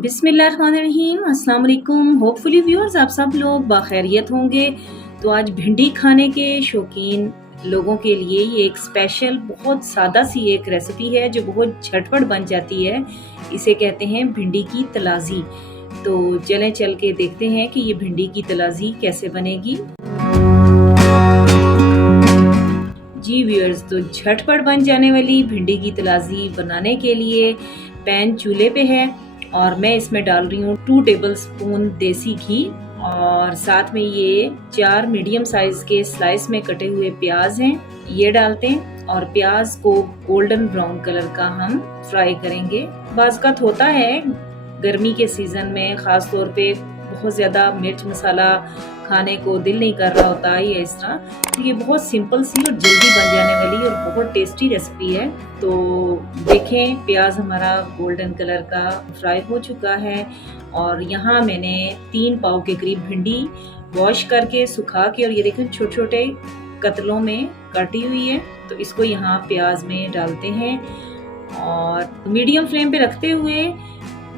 बिस्मिल्लाहिर्रहमानिर्रहीम, अस्सलाम वालेकुम। होपफुली व्यूअर्स आप सब लोग बाखैरियत होंगे। तो आज भिंडी खाने के शौकीन लोगों के लिए ये एक स्पेशल बहुत सादा सी एक रेसिपी है जो बहुत झटपट बन जाती है। इसे कहते हैं भिंडी की तलाजी। तो चलें चल के देखते हैं कि ये भिंडी की तलाजी कैसे बनेगी। जी व्यूअर्स, तो झटपट बन जाने वाली भिंडी की तलाजी बनाने के लिए पैन चूल्हे पे है और मैं इसमें डाल रही हूँ 2 टेबलस्पून देसी घी और साथ में ये 4 मीडियम साइज के स्लाइस में कटे हुए प्याज हैं, ये डालते हैं और प्याज को गोल्डन ब्राउन कलर का हम फ्राई करेंगे। बाज़ होता है गर्मी के सीजन में खास तौर पे बहुत ज़्यादा मिर्च मसाला खाने को दिल नहीं कर रहा होता है या इस तरह, तो ये बहुत सिंपल सी और जल्दी बन जाने वाली और बहुत टेस्टी रेसिपी है। तो देखें प्याज हमारा गोल्डन कलर का फ्राई हो चुका है और यहाँ मैंने 3 पाव के करीब भिंडी वॉश करके सुखा के और ये देखें छोटे छोटे कतलों में काटी हुई है। तो इसको यहाँ प्याज में डालते हैं और मीडियम फ्लेम पे रखते हुए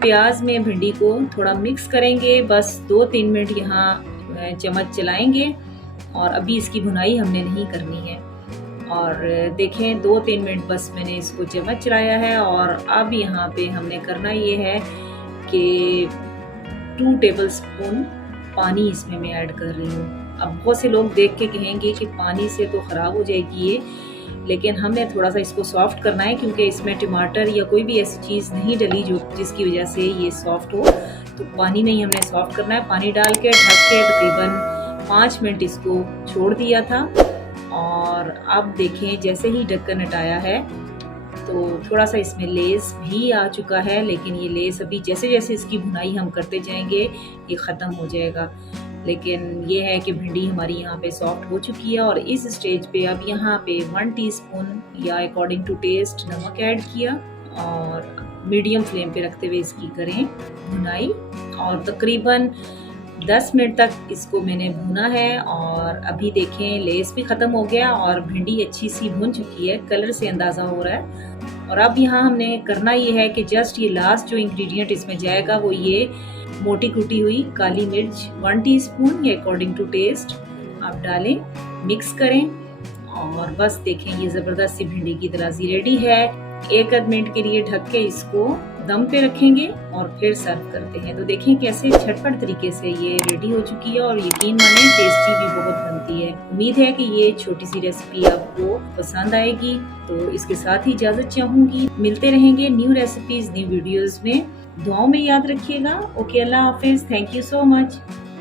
प्याज में भिंडी को थोड़ा मिक्स करेंगे। बस 2-3 मिनट यहाँ चम्मच चलाएंगे और अभी इसकी भुनाई हमने नहीं करनी है। और देखें 2-3 मिनट बस मैंने इसको चम्मच चलाया है और अब यहाँ पे हमने करना ये है कि 2 टेबलस्पून पानी इसमें मैं ऐड कर रही हूँ। अब बहुत से लोग देख के कहेंगे कि पानी से तो ख़राब हो जाएगी ये, लेकिन हमने थोड़ा सा इसको सॉफ्ट करना है क्योंकि इसमें टमाटर या कोई भी ऐसी चीज़ नहीं डली जो जिसकी वजह से ये सॉफ्ट हो। तो पानी में ही हमने सॉफ्ट करना है। पानी डाल के ढक के तकरीबन 5 मिनट इसको छोड़ दिया था और अब देखें जैसे ही ढक्कन हटाया है तो थोड़ा सा इसमें लेस भी आ चुका है, लेकिन ये लेस अभी जैसे जैसे इसकी भुनाई हम करते जाएंगे ये ख़त्म हो जाएगा। लेकिन ये है कि भिंडी हमारी यहाँ पे सॉफ्ट हो चुकी है और इस स्टेज पे अब यहाँ पे 1 टीस्पून या अकॉर्डिंग टू टेस्ट नमक ऐड किया और मीडियम फ्लेम पे रखते हुए इसकी करें भुनाई और तकरीबन 10 मिनट तक इसको मैंने भुना है। और अभी देखें लेस भी ख़त्म हो गया और भिंडी अच्छी सी भुन चुकी है, कलर से अंदाज़ा हो रहा है। और अब यहाँ हमने करना ये है कि जस्ट ये लास्ट जो इंग्रेडिएंट इसमें जाएगा वो ये मोटी कुटी हुई काली मिर्च 1 टीस्पून या अकॉर्डिंग टू टेस्ट आप डालें, मिक्स करें और बस देखें ये ज़बरदस्त सी भिंडी की तलाजी रेडी है। 1 मिनट के लिए ढक के इसको दम पे रखेंगे और फिर सर्व करते हैं। तो देखें कैसे झटपट तरीके से ये रेडी हो चुकी है और यकीन माने टेस्टी भी बहुत बनती है। उम्मीद है कि ये छोटी सी रेसिपी आपको पसंद आएगी। तो इसके साथ ही इजाज़त चाहूँगी, मिलते रहेंगे न्यू रेसिपीज़ न्यू वीडियोज़ में। दुआओं में याद रखिएगा। ओके, अल्लाह हाफिज़। Thank you so much.